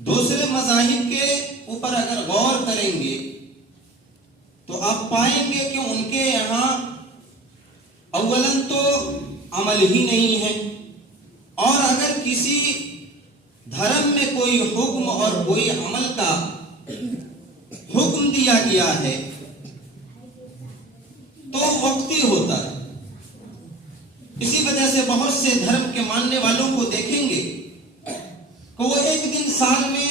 دوسرے مذاہب کے اوپر اگر غور کریں گے تو آپ پائیں گے کہ ان کے یہاں اولاً تو عمل ہی نہیں ہے، اور اگر کسی دھرم میں کوئی حکم اور کوئی عمل کا حکم دیا گیا ہے تو وقتی ہوتا ہے۔ اسی وجہ سے بہت سے دھرم کے ماننے والوں کو دیکھیں گے کہ وہ ایک دن سال میں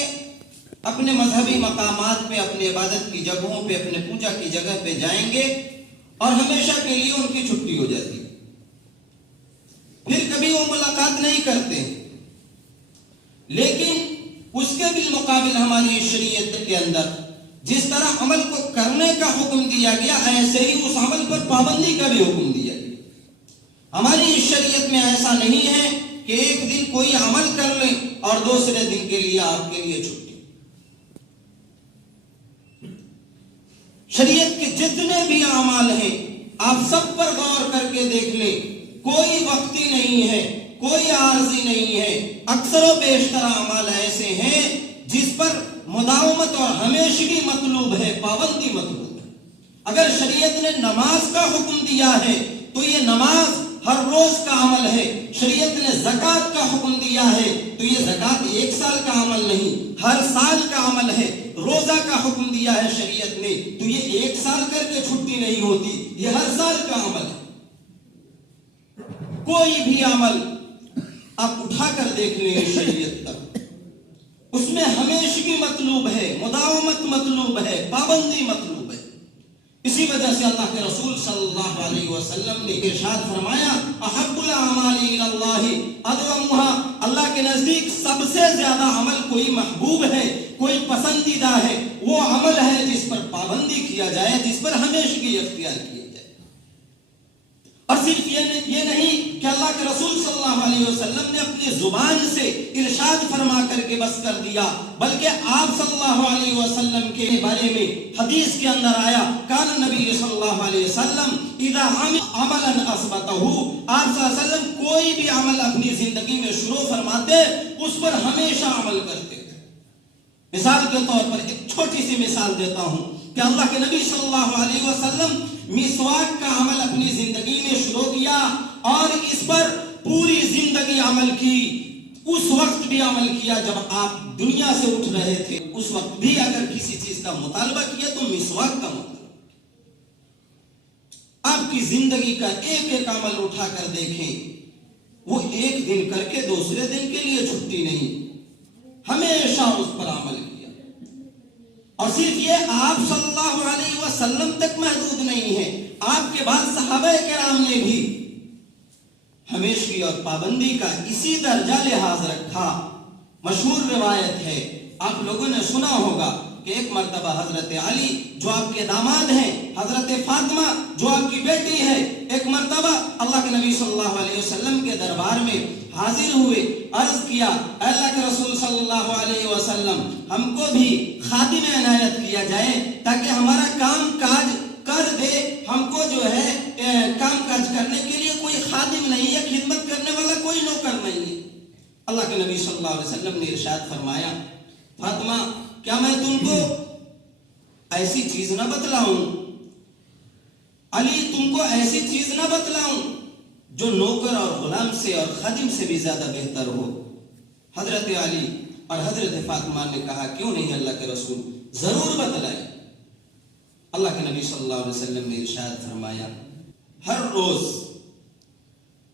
اپنے مذہبی مقامات پہ، اپنے عبادت کی جگہوں پہ، اپنے پوجا کی جگہ پہ جائیں گے اور ہمیشہ کے لیے ان کی چھٹی ہو جاتی ہے، پھر کبھی وہ ملاقات نہیں کرتے۔ لیکن اس کے بالمقابل ہماری شریعت کے اندر جس طرح عمل کو کرنے کا حکم دیا گیا، ایسے ہی اس عمل پر پابندی کا بھی حکم دیا گیا۔ ہماری شریعت میں ایسا نہیں ہے کہ ایک دن کوئی عمل کر لیں اور دوسرے دن کے لیے آپ کے لیے چھٹی۔ شریعت کے جتنے بھی اعمال ہیں آپ سب پر غور کر کے دیکھ لیں، کوئی وقتی نہیں ہے، کوئی عارضی نہیں ہے۔ اکثر و بیشتر اعمال ایسے ہیں جس پر مداومت اور ہمیشگی مطلوب ہے، پابندی مطلوب ہے۔ اگر شریعت نے نماز کا حکم دیا ہے تو یہ نماز ہر روز کا عمل ہے۔ شریعت نے زکوٰۃ کا حکم دیا ہے تو یہ زکوٰۃ ایک سال کا عمل نہیں، ہر سال کا عمل ہے۔ روزہ کا حکم دیا ہے شریعت نے تو یہ ایک سال کر کے چھٹی نہیں ہوتی، یہ ہر سال کا عمل ہے۔ کوئی بھی عمل آپ اٹھا کر دیکھ لیں شریعت کا، اس میں ہمیشگی مطلوب ہے، مداومت مطلوب ہے، پابندی مطلوب ہے۔ اسی وجہ سے اللہ کے رسول صلی اللہ علیہ وسلم نے ارشاد فرمایا، احب الاعمال الی اللہ ادومها، اللہ کے نزدیک سب سے زیادہ عمل کوئی محبوب ہے، کوئی پسندیدہ ہے، وہ عمل ہے جس پر پابندی کیا جائے، جس پر ہمیشگی اختیار کیا جائے۔ اور صرف یہ نہیں کہ اللہ کے رسول صلی اللہ علیہ وسلم نے اپنی زبان سے ارشاد فرما کر کے بس کر دیا، بلکہ آپ صلی اللہ علیہ وسلم کے بارے میں حدیث کے اندر آیا، کان نبی صلی اللہ علیہ وسلم اذا عمل عملا اثبتہ، آپ صلی اللہ علیہ وسلم کوئی بھی عمل اپنی زندگی میں شروع فرماتے اس پر ہمیشہ عمل کرتے تھے۔ مثال کے طور پر ایک چھوٹی سی مثال دیتا ہوں کہ اللہ کے نبی صلی اللہ علیہ وسلم مسواک کا عمل اپنی زندگی میں شروع کیا اور اس پر پوری زندگی عمل کی۔ اس وقت بھی عمل کیا جب آپ دنیا سے اٹھ رہے تھے، اس وقت بھی اگر کسی چیز کا مطالبہ کیا تو مسواک کا مطالبہ۔ آپ کی زندگی کا ایک ایک عمل اٹھا کر دیکھیں، وہ ایک دن کر کے دوسرے دن کے لیے چھٹی نہیں، ہمیشہ اس پر عمل کیا۔ اور صرف یہ آپ صلی اللہ علیہ وسلم تک محدود نہیں ہے، آپ کے بعد صحابہ کرام نے بھی ہمیشگی اور پابندی کا اسی درجہ لحاظ رکھا۔ مشہور روایت ہے، آپ لوگوں نے سنا ہوگا کہ ایک مرتبہ حضرت علی جو آپ کے داماد ہیں، حضرت فاطمہ جو آپ کی بیٹی ہے، ایک مرتبہ اللہ کے نبی صلی اللہ علیہ وسلم کے دربار میں حاضر ہوئے، عرض کیا، اے اللہ کے رسول صلی اللہ علیہ وسلم، ہم کو بھی خادم عنایت کیا جائے تاکہ ہمارا کام کاج کر دے، ہم کو جو ہے کام کاج کرنے کے لیے کوئی خادم نہیں ہے، خدمت کرنے والا کوئی نوکر نہیں ہے۔ اللہ کے نبی صلی اللہ علیہ وسلم نے ارشاد فرمایا، فاطمہ کیا میں تم کو ایسی چیز نہ بتلاؤں، علی تم کو ایسی چیز نہ بتلاؤں جو نوکر اور غلام سے اور خادم سے بھی زیادہ بہتر ہو؟ حضرت علی اور حضرت فاطمہ نے کہا، کیوں نہیں اللہ کے رسول، ضرور بتلائیں۔ اللہ کے نبی صلی اللہ علیہ وسلم نے ارشاد فرمایا، ہر روز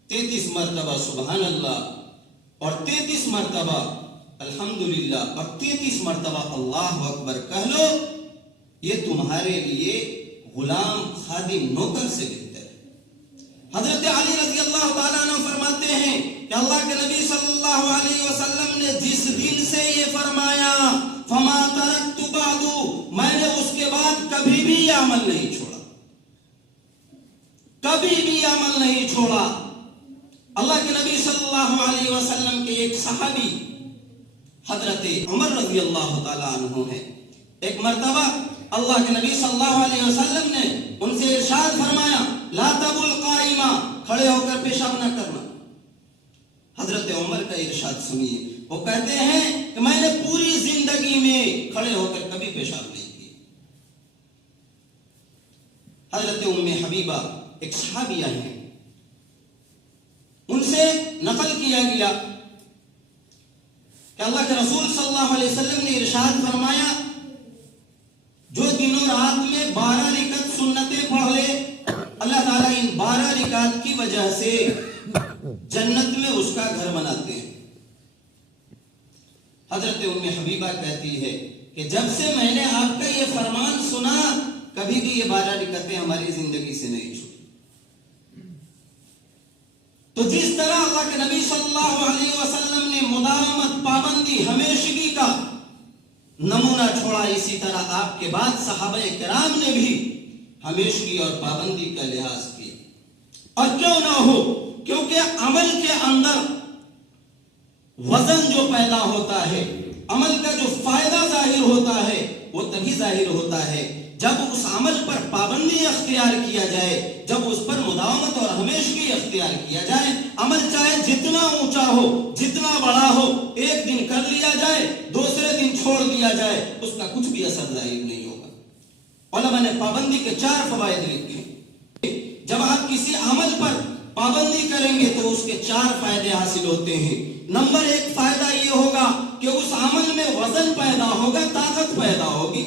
33 مرتبہ سبحان اللہ اور 33 مرتبہ الحمدللہ اور 33 مرتبہ اللہ اکبر کہہ لو، یہ تمہارے لیے غلام خادم نوکر سے بہتر ہے۔ حضرت علی رضی اللہ تعالیٰ عنہ فرماتے ہیں کہ اللہ کے نبی صلی اللہ علیہ وسلم نے جس دن سے یہ فرمایا، فما ترکت بعد، میں نے اس کے بعد کبھی بھی یہ عمل نہیں چھوڑا، کبھی بھی عمل نہیں چھوڑا۔ اللہ کے نبی صلی اللہ علیہ وسلم کے ایک صحابی حضرت عمر رضی اللہ تعالیٰ عنہ ہے، ایک مرتبہ اللہ کے نبی صلی اللہ علیہ وسلم نے ان سے ارشاد فرمایا، لا تبل قائمہ، کھڑے ہو کر پیشاب نہ کرنا۔ حضرت عمر کا ارشاد سنیے، وہ کہتے ہیں کہ میں نے پوری کھڑے ہو کر کبھی پیشاب نہیں کیا۔ حضرت ام حبیبہ ایک صحابیہ ہیں، ان سے نقل کیا گیا کہ اللہ کے رسول صلی اللہ علیہ وسلم نے ارشاد فرمایا، جو دن و رات میں 12 رکعت سنتیں پڑھ لے، اللہ تعالیٰ ان 12 رکعت کی وجہ سے جنت میں اس کا گھر بناتے ہیں۔ حضرت ام حبیبہ کہتی ہے کہ جب سے میں نے آپ کا یہ فرمان سنا، کبھی بھی یہ 12 رکعتیں ہماری زندگی سے نہیں چھوٹی۔ تو جس طرح اللہ کے نبی صلی اللہ علیہ وسلم نے مداومت، پابندی، ہمیشگی کا نمونہ چھوڑا، اسی طرح آپ کے بعد صحابہ کرام نے بھی ہمیشگی اور پابندی کا لحاظ کیا۔ اور کیوں نہ ہو، کیونکہ عمل کے اندر وزن جو پیدا ہوتا ہے، عمل کا جو فائدہ ظاہر ہوتا ہے، وہ تبھی ظاہر ہوتا ہے جب اس عمل پر پابندی اختیار کیا جائے، جب اس پر مداومت اور ہمیشگی اختیار کیا جائے۔ عمل چاہے جتنا اونچا ہو، جتنا بڑا ہو، ایک دن کر لیا جائے، دوسرے دن چھوڑ دیا جائے، اس کا کچھ بھی اثر ظاہر نہیں ہوگا۔ علماء نے پابندی کے 4 فوائد لکھے۔ جب آپ کسی عمل پر پابندی کریں گے تو اس کے 4 فائدے حاصل ہوتے ہیں۔ نمبر 1 فائدہ یہ ہوگا کہ اس عمل میں وزن پیدا ہوگا، طاقت پیدا ہوگی۔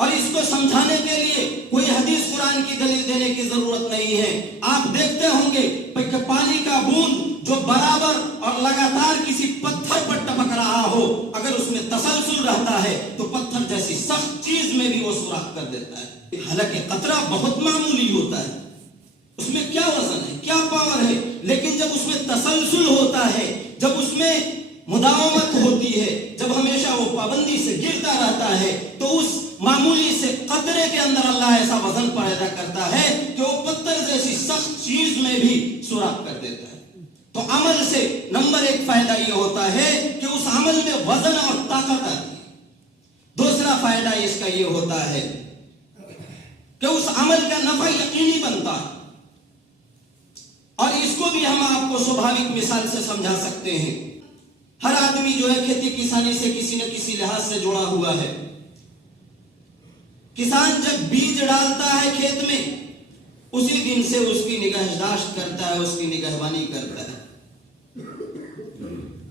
اور اس کو سمجھانے کے لیے کوئی حدیث قرآن کی دلیل دینے کی ضرورت نہیں ہے۔ آپ دیکھتے ہوں گے کہ پانی کا بوند جو برابر اور لگاتار کسی پتھر پر ٹپک رہا ہو، اگر اس میں تسلسل رہتا ہے تو پتھر جیسی سخت چیز میں بھی وہ سوراخ کر دیتا ہے۔ حالانکہ قطرہ بہت معمولی ہوتا ہے، اس میں کیا وزن ہے، کیا پاور ہے، لیکن جب اس میں تسلسل ہوتا ہے، جب اس میں مداومت ہوتی ہے، جب ہمیشہ وہ پابندی سے گرتا رہتا ہے، تو اس معمولی سے قطرے کے اندر اللہ ایسا وزن پیدا کرتا ہے کہ وہ پتھر جیسی سخت چیز میں بھی سوراخ کر دیتا ہے۔ تو عمل سے نمبر 1 فائدہ یہ ہوتا ہے کہ اس عمل میں وزن اور طاقت آتی ہے۔ دوسرا فائدہ اس کا یہ ہوتا ہے کہ اس عمل کا نفع یقینی بنتا ہے۔ اور اس کو بھی ہم آپ کو سوبھاوک مثال سے سمجھا سکتے ہیں۔ ہر آدمی جو ہے کھیتی کسانی سے کسی نہ کسی لحاظ سے جڑا ہوا ہے۔ کسان جب بیج ڈالتا ہے کھیت میں، اسی دن سے اس کی نگہداشت کرتا ہے، اس کی نگہبانی کرتا ہے۔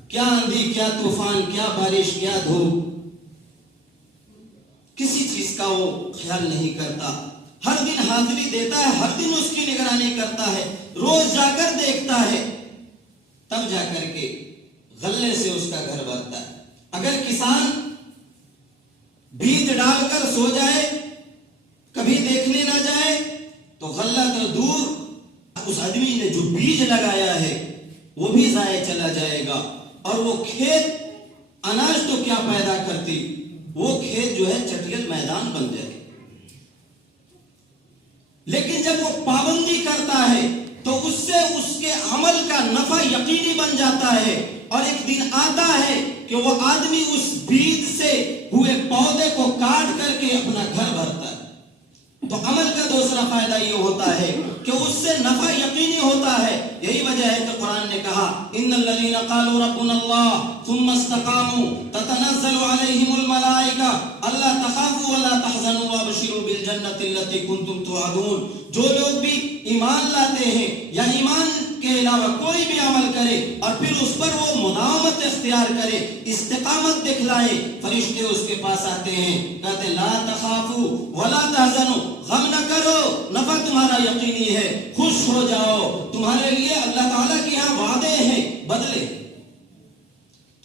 کیا آندھی، کیا طوفان، کیا بارش، کیا دھوپ، کسی چیز کا وہ خیال نہیں کرتا۔ ہر دن حاضری دیتا ہے، ہر دن اس کی نگرانی کرتا ہے، روز جا کر دیکھتا ہے، تب جا کر کے غلے سے اس کا گھر بھرتا ہے۔ اگر کسان بیج ڈال کر سو جائے، کبھی دیکھنے نہ جائے، تو غلہ تو دور، اس آدمی نے جو بیج لگایا ہے وہ بھی ضائع چلا جائے گا۔ اور وہ کھیت اناج تو کیا پیدا کرتی، وہ کھیت جو ہے چٹیل میدان بن جائے۔ لیکن جب وہ پابندی کرتا ہے تو اس سے اس کے عمل کا نفع یقینی بن جاتا ہے، اور ایک دن آتا ہے کہ وہ آدمی اس بیج سے ہوئے پودے کو کاٹ کر کے اپنا گھر بھرتا ہے۔ تو عمل کا دوسرا فائدہ یہ ہوتا ہے کہ اس سے نفع یقینی ہوتا ہے۔ یہی وجہ ہے کہ قرآن نے کہا، ان الذین قالوا ربنا اللہ ثم استقاموا تتنزل علیہم الملائکہ الا تخافوا ولا تحزنوا وابشروا بالجنۃ التي کنتم توعدون۔ جو لوگ بھی ایمان لاتے ہیں یا ایمان کے علاوہ کوئی بھی عمل کرے اور پھر اس پر وہ مداومت اختیار کرے، استقامت دکھلائے، فرشتے اس کے پاس آتے ہیں، کہتے لا تخافوا ولا تحزنوا، غم نہ کرو، نفع تمہارا یقینی ہے، خوش ہو جاؤ، تمہارے لیے اللہ تعالیٰ کے یہاں وعدے ہیں، بدلے۔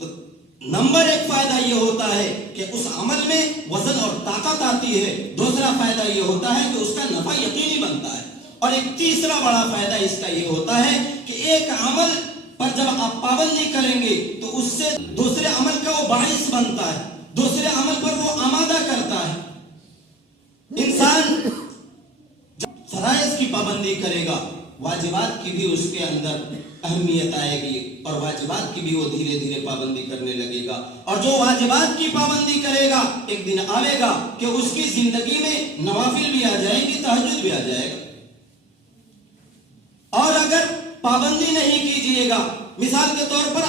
تو نمبر 1 فائدہ یہ ہوتا ہے کہ اس عمل میں وزن اور طاقت آتی ہے۔ دوسرا فائدہ یہ ہوتا ہے کہ اس کا نفع یقینی بنتا ہے۔ اور ایک تیسرا بڑا فائدہ اس کا یہ ہوتا ہے کہ ایک عمل پر جب آپ پابندی کریں گے تو اس سے دوسرے عمل کا وہ باعث بنتا ہے، دوسرے عمل پر وہ آمادہ کرتا ہے۔ انسان جب فرائض کی پابندی کرے گا، واجبات کی بھی اس کے اندر اہمیت آئے گی، اور واجبات کی بھی وہ دھیرے دھیرے پابندی کرنے لگے گا۔ اور جو واجبات کی پابندی کرے گا، ایک دن آئے گا کہ اس کی زندگی میں نوافل بھی آ جائیں گی، تہجد بھی آ جائے گا۔ اور اگر پابندی نہیں کیجیے گا، مثال کے طور پر